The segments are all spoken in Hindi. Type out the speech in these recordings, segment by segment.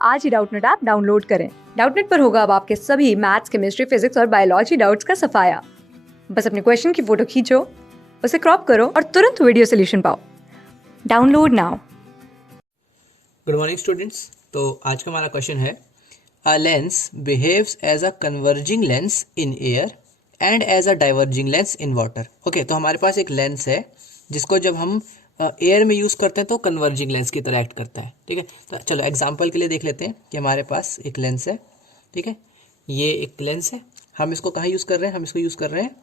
आज ही डाउटनेट ऐप डाउनलोड करें। डाउटनेट पर होगा अब आपके सभी मैथ्स, केमिस्ट्री, फिजिक्स और बायोलॉजी डाउट्स का सफाया। बस अपने क्वेश्चन की फोटो खींचो, उसे क्रॉप करो और तुरंत वीडियो सोल्यूशन पाओ। Download now. Good morning students. तो आज का हमारा क्वेश्चन है, a lens behaves as a converging lens in air and as a diverging lens in water. Okay, तो हमारे पास एक लेंस है जिसको जब हम एयर में यूज़ करते हैं तो कन्वर्जिंग लेंस की तरह एक्ट करता है। ठीक है, तो चलो एग्जांपल के लिए देख लेते हैं कि हमारे पास एक लेंस है। ठीक है, ये एक लेंस है, हम इसको कहाँ यूज़ कर रहे हैं? हम इसको यूज़ कर रहे हैं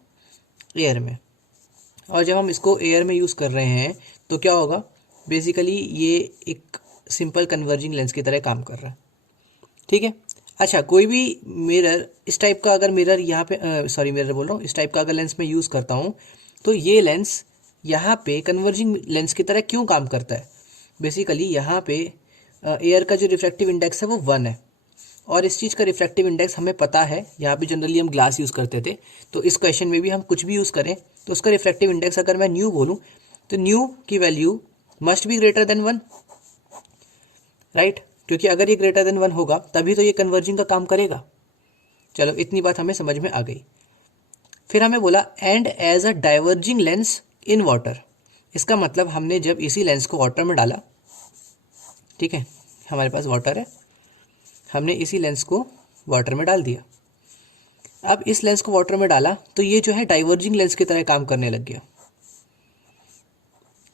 एयर में। और जब हम इसको एयर में यूज़ कर रहे हैं तो क्या होगा? बेसिकली ये एक सिंपल कन्वर्जिंग लेंस की तरह काम कर रहा है। ठीक है, अच्छा, कोई भी मिरर इस टाइप का अगर मिरर यहाँ पे मिरर बोल रहा हूँ, इस टाइप का अगर लेंस मैं यूज़ करता हूँ तो ये लेंस यहाँ पे कन्वर्जिंग लेंस की तरह क्यों काम करता है? बेसिकली यहाँ पे एयर का जो रिफ्रैक्टिव इंडेक्स है वो 1 है, और इस चीज़ का रिफ्रैक्टिव इंडेक्स हमें पता है। यहाँ पे जनरली हम ग्लास यूज़ करते थे, तो इस क्वेश्चन में भी हम कुछ भी यूज़ करें तो उसका रिफ्रैक्टिव इंडेक्स अगर मैं न्यू बोलूँ तो न्यू की value must be greater than 1, right? क्योंकि अगर ये ग्रेटर देन 1 होगा तभी तो ये कन्वर्जिंग का काम करेगा। चलो, इतनी बात हमें समझ में आ गई। फिर हमें बोला and as a diverging lens in water. इसका मतलब हमने जब इसी लेंस को वाटर में डाला, ठीक है, हमारे पास वाटर है, हमने इसी लेंस को वाटर में डाल दिया। अब इस लेंस को वाटर में डाला तो ये जो है डाइवर्जिंग लेंस की तरह काम करने लग गया।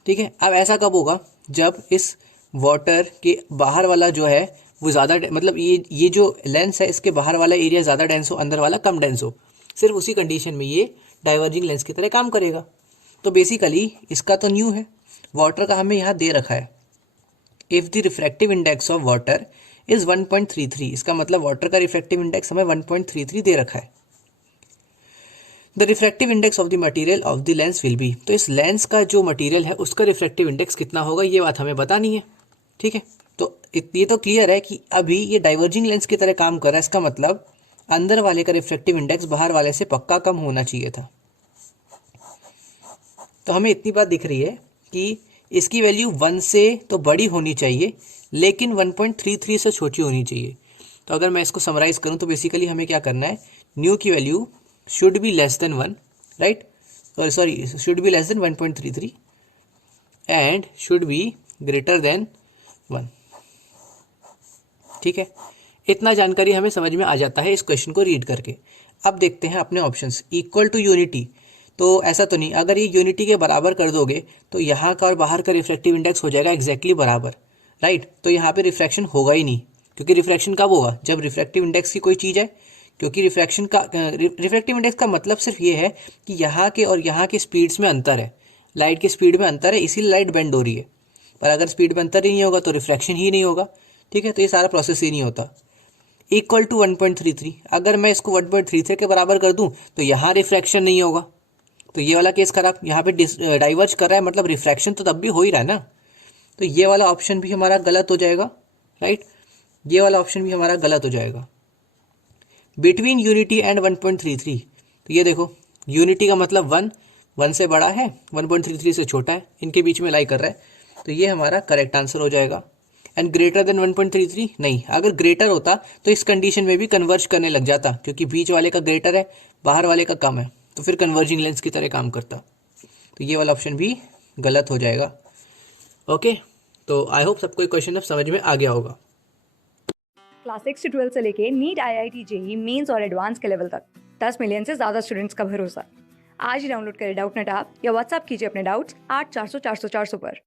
ठीक है, अब ऐसा कब होगा? जब इस वाटर के बाहर वाला जो है वो ज़्यादा, मतलब ये जो लेंस है इसके बाहर वाला एरिया ज़्यादा डेंस हो, अंदर वाला कम डेंस हो। सिर्फ उसी कंडीशन में ये डाइवर्जिंग लेंस की तरह काम करेगा। तो बेसिकली इसका तो न्यू है, वाटर का हमें यहाँ दे रखा है, if the refractive index of water is 1.33। इसका मतलब वाटर का रिफ्रैक्टिव इंडेक्स हमें 1.33 दे रखा है। The refractive index of the material of the lens will be. तो इस लेंस का जो मटेरियल है उसका रिफ्रैक्टिव इंडेक्स कितना होगा, ये बात हमें बतानी है। ठीक है, तो ये तो क्लियर है कि अभी ये डाइवर्जिंग लेंस की तरह काम कर रहा है। इसका मतलब अंदर वाले का रिफ्रैक्टिव इंडेक्स बाहर वाले से पक्का कम होना चाहिए था। तो हमें इतनी बात दिख रही है कि इसकी वैल्यू 1 से तो बड़ी होनी चाहिए, लेकिन 1.33 से छोटी होनी चाहिए। तो अगर मैं इसको समराइज करूं तो बेसिकली हमें क्या करना है? न्यू की value should be less than 1, right? Sorry, should be less than 1.33 and should be greater than 1। ठीक है, इतना जानकारी हमें समझ में आ जाता है इस क्वेश्चन को रीड करके। अब देखते हैं अपने ऑप्शंस। इक्वल टू यूनिटी, तो ऐसा तो नहीं, अगर ये यूनिटी के बराबर कर दोगे तो यहाँ का और बाहर का रिफ्रैक्टिव इंडेक्स हो जाएगा एग्जैक्टली बराबर, राइट? तो यहाँ पे रिफ्रैक्शन होगा ही नहीं, क्योंकि रिफ्रैक्शन कब होगा? जब रिफ्रैक्टिव इंडेक्स की कोई चीज़ है। क्योंकि रिफ्रैक्टिव इंडेक्स का मतलब सिर्फ ये है कि यहाँ के और यहाँ के स्पीड्स में अंतर है, लाइट की स्पीड में अंतर है, इसीलिए लाइट बेंड हो रही है। पर अगर स्पीड में अंतर ही नहीं होगा तो रिफ्रैक्शन ही नहीं होगा। ठीक है, तो ये सारा प्रोसेस ही नहीं होता। इक्वल टू 1.33, अगर मैं इसको 1.33 के बराबर कर दूं तो यहाँ रिफ्रैक्शन नहीं होगा, तो ये वाला केस खराब। यहाँ पे डाइवर्ज कर रहा है, मतलब रिफ्रैक्शन तो तब भी हो ही रहा है ना, तो ये वाला ऑप्शन भी हमारा गलत हो जाएगा, राइट? ये वाला ऑप्शन भी हमारा गलत हो जाएगा। बिटवीन यूनिटी एंड 1.33, तो ये देखो, यूनिटी का मतलब 1 से बड़ा है, 1.33 से छोटा है, इनके बीच में लाई कर रहा है, तो ये हमारा करेक्ट आंसर हो जाएगा। एंड ग्रेटर देन 1.33 नहीं, अगर ग्रेटर होता तो इस कंडीशन में भी कन्वर्ज करने लग जाता, क्योंकि बीच वाले का ग्रेटर है, बाहर वाले का कम है, तो फिर कन्वर्जिंग लेंस की तरह काम करता। तो ये वाला ऑप्शन भी गलत हो जाएगा। ओके, तो आई होप सबको क्वेश्चन अब समझ में आ गया होगा। क्लास 6 से 12 से लेके नीट, IIT, JEE मेंस और एडवांस के लेवल तक 10 मिलियन से ज्यादा स्टूडेंट्स का भरोसा। आज ही डाउनलोड करें डाउटनेट ऐप या व्हाट्सएप कीजिए अपने डाउट्स 8400 400 400 पर।